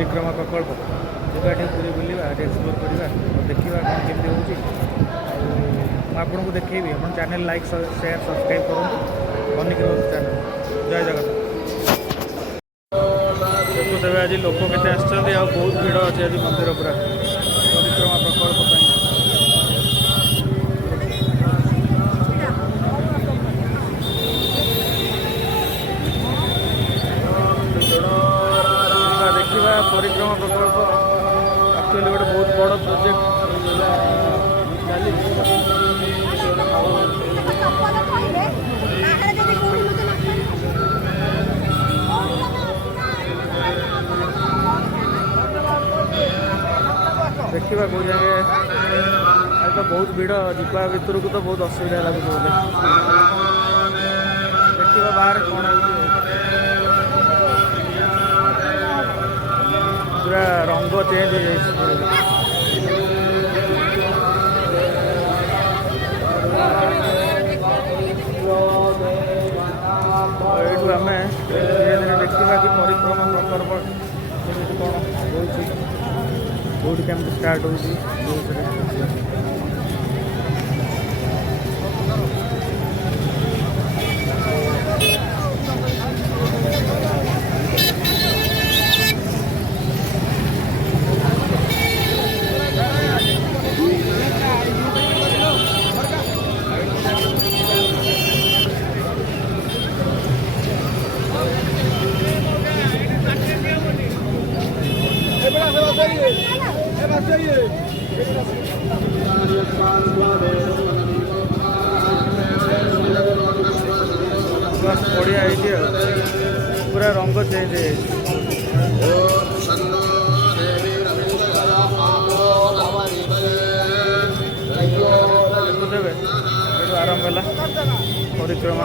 परिक्रमा प्रकल्प ଯିବା ଟିକେ ପୁରୀ ବୁଲିବା ଏକ୍ସପ୍ଲୋର କରିବା ଦେଖିବା କ'ଣ କେମିତି ହେଉଛି। ଆଉ ମୁଁ ଆପଣଙ୍କୁ ଦେଖେଇବି। ଆପଣ ଚ୍ୟାନେଲ୍ ଲାଇକ୍ ସେୟାର ସବସ୍କ୍ରାଇବ୍ କରନ୍ତୁ ବନିକି ରହୁଛି ଚ୍ୟାନେଲ୍। ଜୟ ଜଗନ୍ନାଥ। ଦେଖୁଥିବେ ଆଜି ଲୋକ କେତେ ଆସିଛନ୍ତି ଆଉ ବହୁତ ଭିଡ଼ ଅଛି ଆଜି ମନ୍ଦିର ପୁରା ପରିକ୍ରମା ପ୍ରକଳ୍ପ ପାଇଁ। ଦେଖିବା ପରିକ୍ରମା ପ୍ରକଳ୍ପ ଆକ୍ଚୁଆଲି ଗୋଟେ ବହୁତ ବଡ଼ ପ୍ରୋଜେକ୍ଟ ଚାଲିଛି। ଦେଖିବା କେଉଁ ଜାଗେ ଆଜି ତ ବହୁତ ଭିଡ଼ ଯିବା ଭିତରକୁ ତ ବହୁତ ଅସୁବିଧା ଲାଗୁଛି ବୋଧେ। ଦେଖିବା ବାହାରେ କ'ଣ ହେଉଛି। ପୁରା ରଙ୍ଗ ଚେଞ୍ଜ ହେଇଯାଇଛି। ଏଇଠୁ ଆମେ ଧୀରେ ଧୀରେ ଦେଖିବା କି ପରିକ୍ରମା ପ୍ରକଳ୍ପ କେମିତି କ'ଣ ହେଉଛି, କେଉଁଠି କେମିତି ଷ୍ଟାର୍ଟ ହେଉଛି ବିଷୟରେ। ବଢ଼ିଆ ହେଇଛି ଆଉ ପୁରା ରଙ୍ଗ ଚେଞ୍ଜ ହେଇଯାଇଛି। ଦେଖୁଦେବେ ଏଠୁ ଆରମ୍ଭ ହେଲା ପରିକ୍ରମା।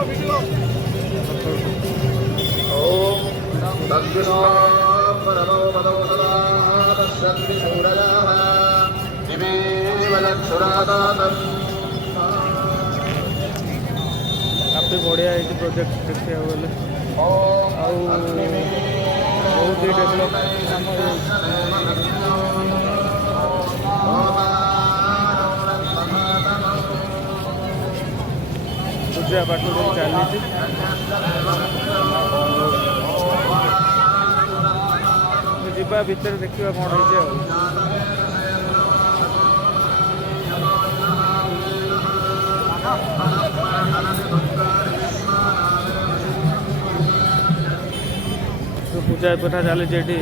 काफी बढ़िया है प्रोजेक्ट देखा गले बहुत ही डेभलप पूजा पाठ चली जा भितर देखा कौन हो पूजा पठा चली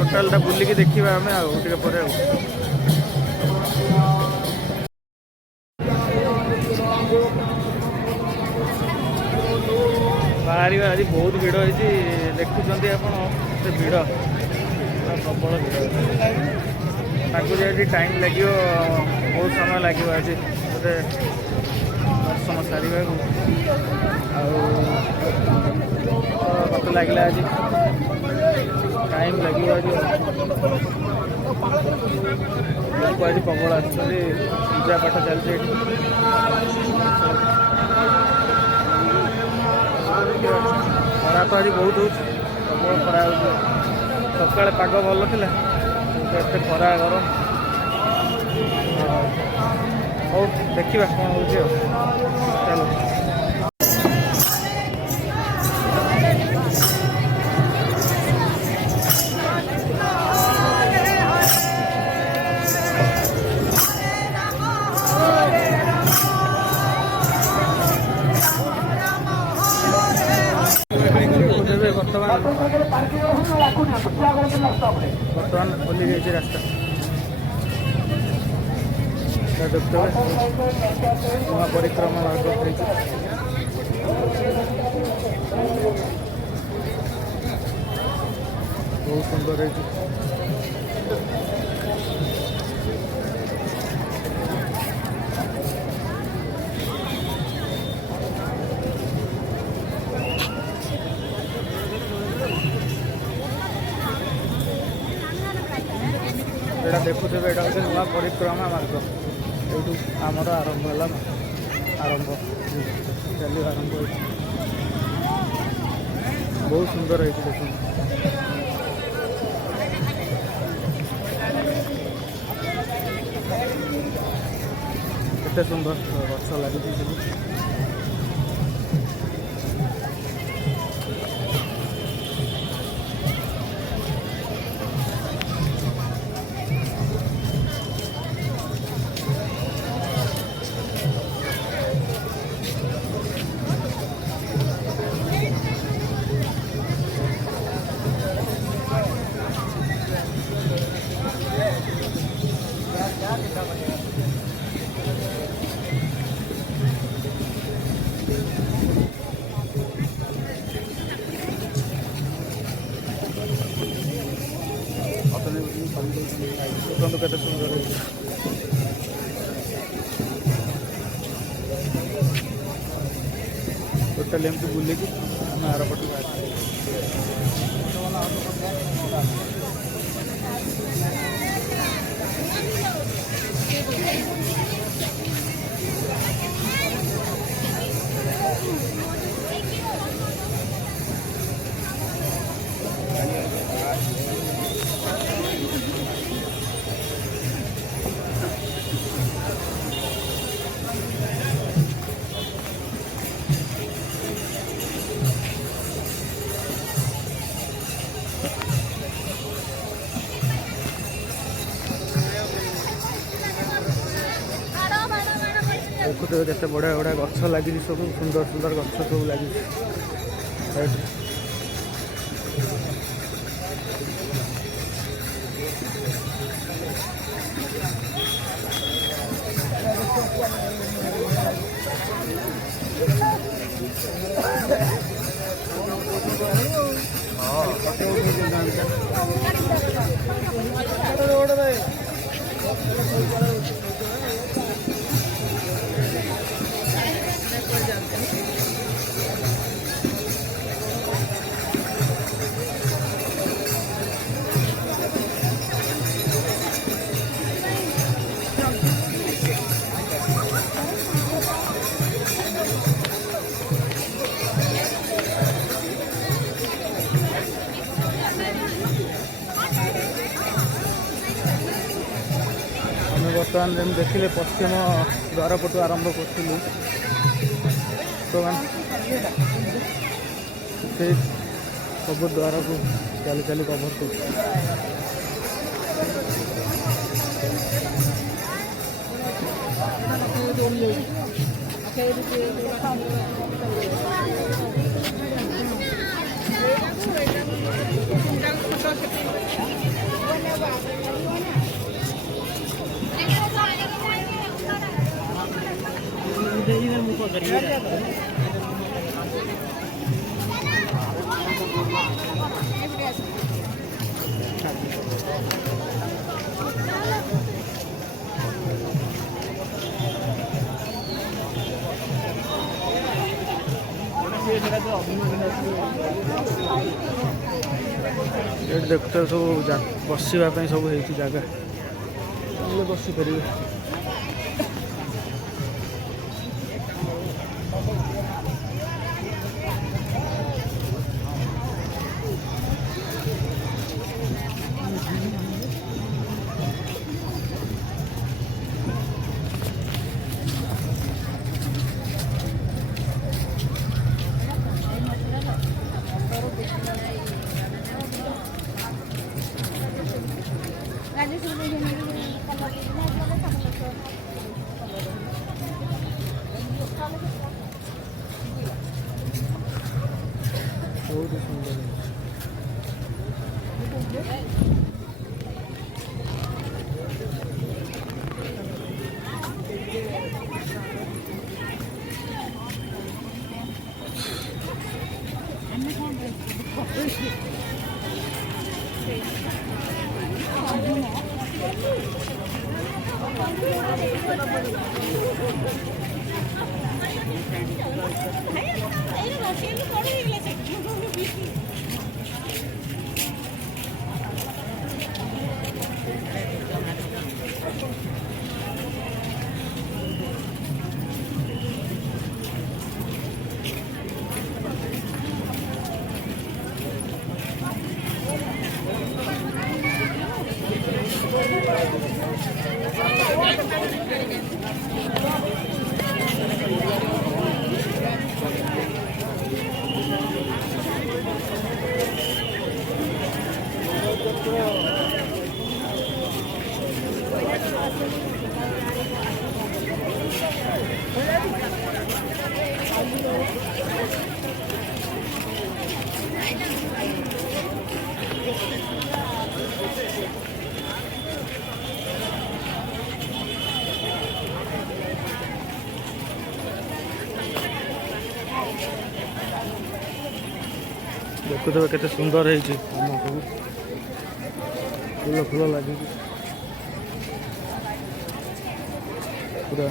टोटालटा बुलिकी देखा आम आगे बाहर आज बहुत भिड़ होती देखुं आप भिड़ प्रबल भिड़ टाइम लगे बहुत समय लगे आज गोटे दर्शन सारे मत लगे आज टाइम लगे आज आज प्रबल आज पूजा पाठ चलती खरा तो आज बहुत हो प्रबल खरा हो सका पाग भल था एत खरा गरम हो देखा कौन हो चलो बर्तमान खोली गई रास्ता देखते नवा परिक्रमा मार्ग बहुत सुंदर है। एटा देखुचे एटा हूँ नुआ परिक्रमा मार्ग ये आमर आरंभ है आरंभ चल आरंभ हो बहुत सुंदर है देखो केते सुंदर गछ लगी देखो केते सुंदर है टोटल एमती बुलिकी आरपट देखुते केते बढ़िया बढ़िया गछ लगी सब सुंदर सुंदर गछ सब लगी बर्तमान जमी देखिले पश्चिम द्वार पटु आरंभ करूँ बर्तमान से सब द्वार को चली चली कभर कर देखते सब बसवाई सब जगह बसी पारे ଦେଖୁଥିବେ କେତେ ସୁନ୍ଦର ହେଇଛି ଆମ ସବୁ ଫୁଲ ଫୁଲ ଲାଗିଛି ପୁରା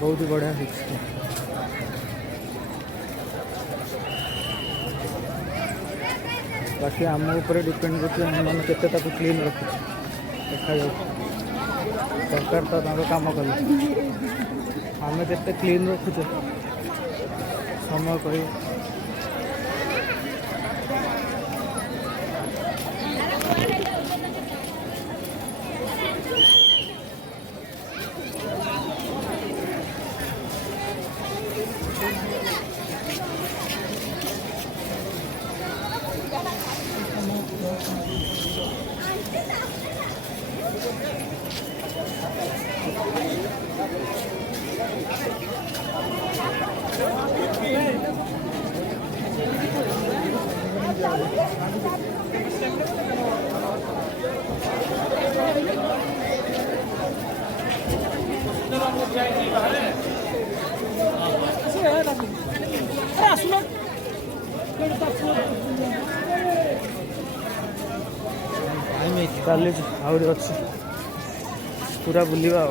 ବହୁତ ବଢ଼ିଆ ହେଇଛି। बाकी आम उपर डिपेंड करते मैंने केते ताकू क्लीन रखुचे देखा सरकार तो काम कले आम के क्लीन रखुचे समय कह चली आहरी अच्छी पूरा बुलवा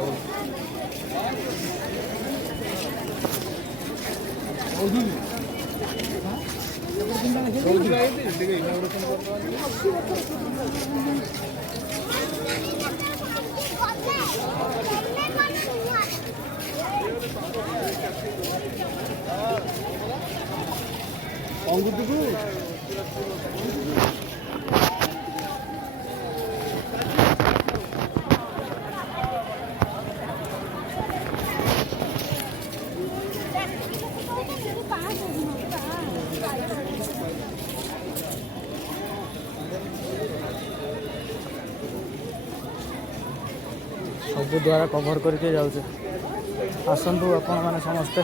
सब द्वारा कभर करके जाऊे आसतु आपण मैंने समस्ते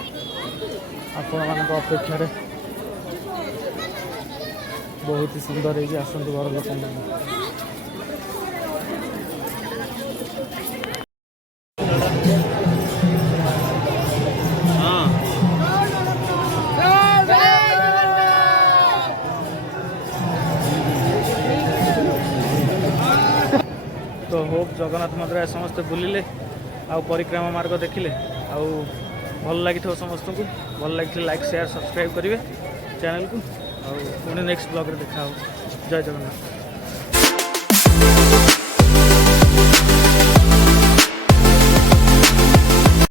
आपण मान अपेक्षा बहुत ही सुंदर है आसतु घर लोक तो होप जगन्नाथ मंदिर समस्ते बुलिले आउ परिक्रमा मार्ग देखिले आउ भल लगी समस्त को भल लगी लाइक शेयर सब्सक्राइब करेंगे चैनल को आउ पुणी नेक्स्ट ब्लॉग रे देखा हो। जय जगन्नाथ।